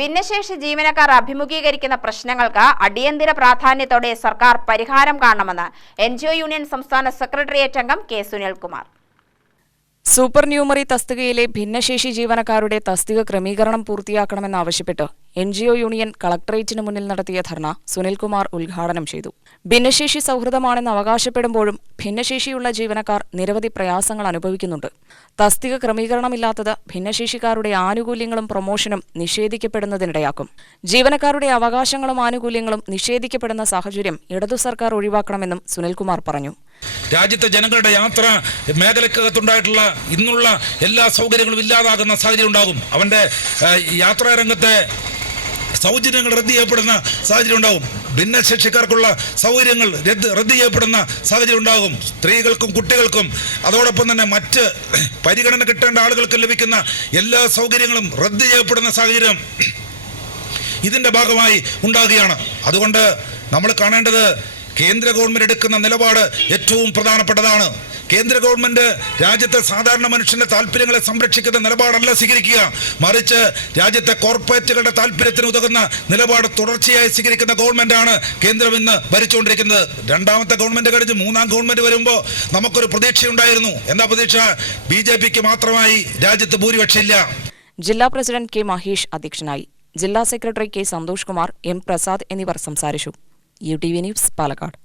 ഭിന്നശേഷി ജീവനക്കാർ അഭിമുഖീകരിക്കുന്ന പ്രശ്നങ്ങൾക്ക് അടിയന്തര പ്രാധാന്യത്തോടെ സർക്കാർ പരിഹാരം കാണണമെന്ന് NGO യൂണിയൻ സംസ്ഥാന സെക്രട്ടേറിയറ്റ് അംഗം കെ സുനിൽകുമാർ. സൂപ്പർ ന്യൂമറി തസ്തികയിലെ ഭിന്നശേഷി ജീവനക്കാരുടെ തസ്തിക ക്രമീകരണം പൂർത്തിയാക്കണമെന്നാവശ്യപ്പെട്ട് NGO യൂണിയൻ കളക്ടറേറ്റിന് മുന്നിൽ നടത്തിയ ധർണ സുനിൽകുമാർ ഉദ്ഘാടനം ചെയ്തു. ഭിന്നശേഷി സൗഹൃദമാണെന്ന് അവകാശപ്പെടുമ്പോഴും ഭിന്നശേഷിയുള്ള ജീവനക്കാർ നിരവധി പ്രയാസങ്ങൾ അനുഭവിക്കുന്നുണ്ട്. തസ്തിക ക്രമീകരണമില്ലാത്തത് ഭിന്നശേഷിക്കാരുടെ ആനുകൂല്യങ്ങളും പ്രൊമോഷനും നിഷേധിക്കപ്പെടുന്നതിനിടയാക്കും. ജീവനക്കാരുടെ അവകാശങ്ങളും ആനുകൂല്യങ്ങളും നിഷേധിക്കപ്പെടുന്ന സാഹചര്യം ഇടതു സർക്കാർ ഒഴിവാക്കണമെന്നും സുനിൽകുമാർ പറഞ്ഞു. രാജ്യത്തെ ജനങ്ങളുടെ യാത്ര മേഖലക്കകത്തുണ്ടായിട്ടുള്ള ഇന്നുള്ള എല്ലാ സൗകര്യങ്ങളും ഇല്ലാതാകുന്ന സാഹചര്യം ഉണ്ടാകും. അവന്റെ യാത്രാ രംഗത്തെ സൗജന്യങ്ങൾ റദ്ദ് ചെയ്യപ്പെടുന്ന സാഹചര്യം ഉണ്ടാകും. ഭിന്നശേഷിക്കാർക്കുള്ള സൗകര്യങ്ങൾ റദ്ദ് ചെയ്യപ്പെടുന്ന സാഹചര്യം ഉണ്ടാകും. സ്ത്രീകൾക്കും കുട്ടികൾക്കും അതോടൊപ്പം തന്നെ മറ്റ് പരിഗണന കിട്ടേണ്ട ആളുകൾക്ക് ലഭിക്കുന്ന എല്ലാ സൗകര്യങ്ങളും റദ്ദ് ചെയ്യപ്പെടുന്ന സാഹചര്യം ഇതിന്റെ ഭാഗമായി ഉണ്ടാകുകയാണ്. അതുകൊണ്ട് നമ്മൾ കാണേണ്ടത് കേന്ദ്ര ഗവൺമെന്റ് എടുക്കുന്ന നിലപാട് ഏറ്റവും പ്രധാനപ്പെട്ടതാണ്. കേന്ദ്ര ഗവൺമെന്റ് രാജ്യത്തെ സാധാരണ മനുഷ്യന്റെ താല്പര്യങ്ങളെ സംരക്ഷിക്കുന്ന നിലപാടല്ല സ്വീകരിക്കുക, മറിച്ച് രാജ്യത്തെ കോർപ്പറേറ്റുകളുടെ താല്പര്യത്തിന് ഉതകുന്ന നിലപാട് തുടർച്ചയായി സ്വീകരിക്കുന്ന ഗവൺമെന്റാണ് കേന്ദ്രം ഇന്ന് ഭരിച്ചുകൊണ്ടിരിക്കുന്നത്. രണ്ടാമത്തെ ഗവൺമെന്റ് കഴിഞ്ഞ് മൂന്നാം ഗവൺമെന്റ് വരുമ്പോൾ നമുക്കൊരു പ്രതീക്ഷയുണ്ടായിരുന്നു. എന്താ പ്രതീക്ഷ? BJPക്ക് മാത്രമായി രാജ്യത്ത് ഭൂരിപക്ഷമില്ല. ജില്ലാ പ്രസിഡന്റ് കെ മഹേഷ് അധ്യക്ഷനായി. ജില്ലാ secretary K Santhosh Kumar, M Prasad എന്നിവർ സംസാരിച്ചു. UTV news, Palakkad.